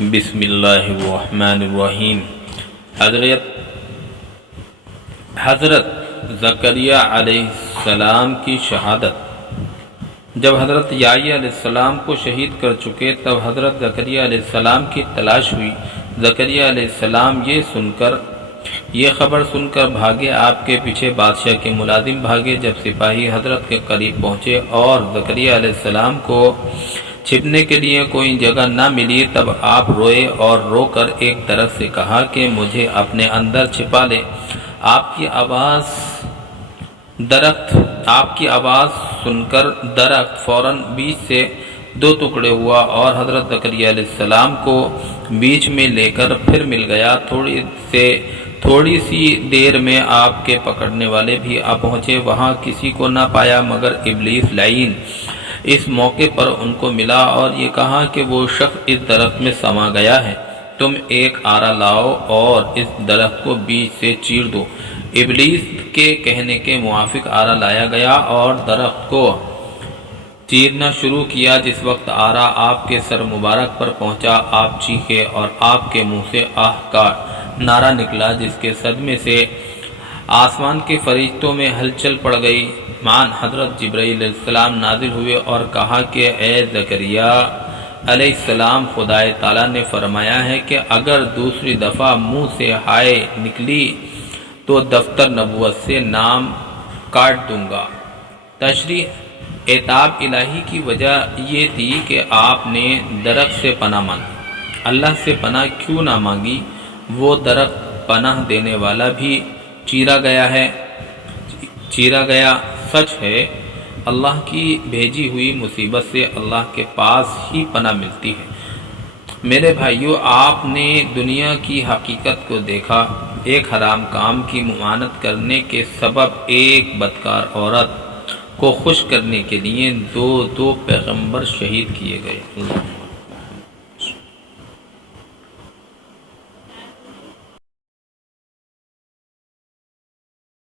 بسم اللہ الرحمن الرحیم۔ حضرت زکریہ علیہ السلام کی شہادت۔ جب حضرت یحییٰ علیہ السلام کو شہید کر چکے تب حضرت زکریہ علیہ السلام کی تلاش ہوئی۔ زکریہ علیہ السلام یہ خبر سن کر بھاگے، آپ کے پیچھے بادشاہ کے ملازم بھاگے۔ جب سپاہی حضرت کے قریب پہنچے اور زکریہ علیہ السلام کو چھپنے کے لیے کوئی جگہ نہ ملی تب آپ روئے اور رو کر ایک درخت سے کہا کہ مجھے اپنے اندر چھپا لے۔ آپ کی آواز سن کر درخت فوراً بیچ سے دو ٹکڑے ہوا اور حضرت زکریہ علیہ السلام کو بیچ میں لے کر پھر مل گیا۔ تھوڑی سی دیر میں آپ کے پکڑنے والے بھی آ پہنچے، وہاں کسی کو نہ پایا مگر ابلیس لعین اس موقع پر ان کو ملا اور یہ کہا کہ وہ شخص اس درخت میں سما گیا ہے، تم ایک آرا لاؤ اور اس درخت کو بیچ سے چیر دو۔ ابلیس کے کہنے کے موافق آرا لایا گیا اور درخت کو چیرنا شروع کیا۔ جس وقت آرا آپ کے سر مبارک پر پہنچا آپ چیخے اور آپ کے منہ سے آہ کا نعرہ نکلا، جس کے صدمے سے آسمان کے فرشتوں میں ہلچل پڑ گئی۔ حضرت جبرائیل علیہ السلام نازل ہوئے اور کہا کہ اے زکریا علیہ السلام، خدا تعالیٰ نے فرمایا ہے کہ اگر دوسری دفعہ منہ سے ہائے نکلی تو دفتر نبوت سے نام کاٹ دوں گا۔ تشریح: عتاب الہی کی وجہ یہ تھی کہ آپ نے درخت سے پناہ مانگی۔ اللہ سے پناہ کیوں نہ مانگی؟ وہ درخت پناہ دینے والا بھی چیرا گیا۔ سچ ہے، اللہ کی بھیجی ہوئی مصیبت سے اللہ کے پاس ہی پناہ ملتی ہے۔ میرے بھائیو، آپ نے دنیا کی حقیقت کو دیکھا۔ ایک حرام کام کی ممانعت کرنے کے سبب ایک بدکار عورت کو خوش کرنے کے لیے دو پیغمبر شہید کیے گئے۔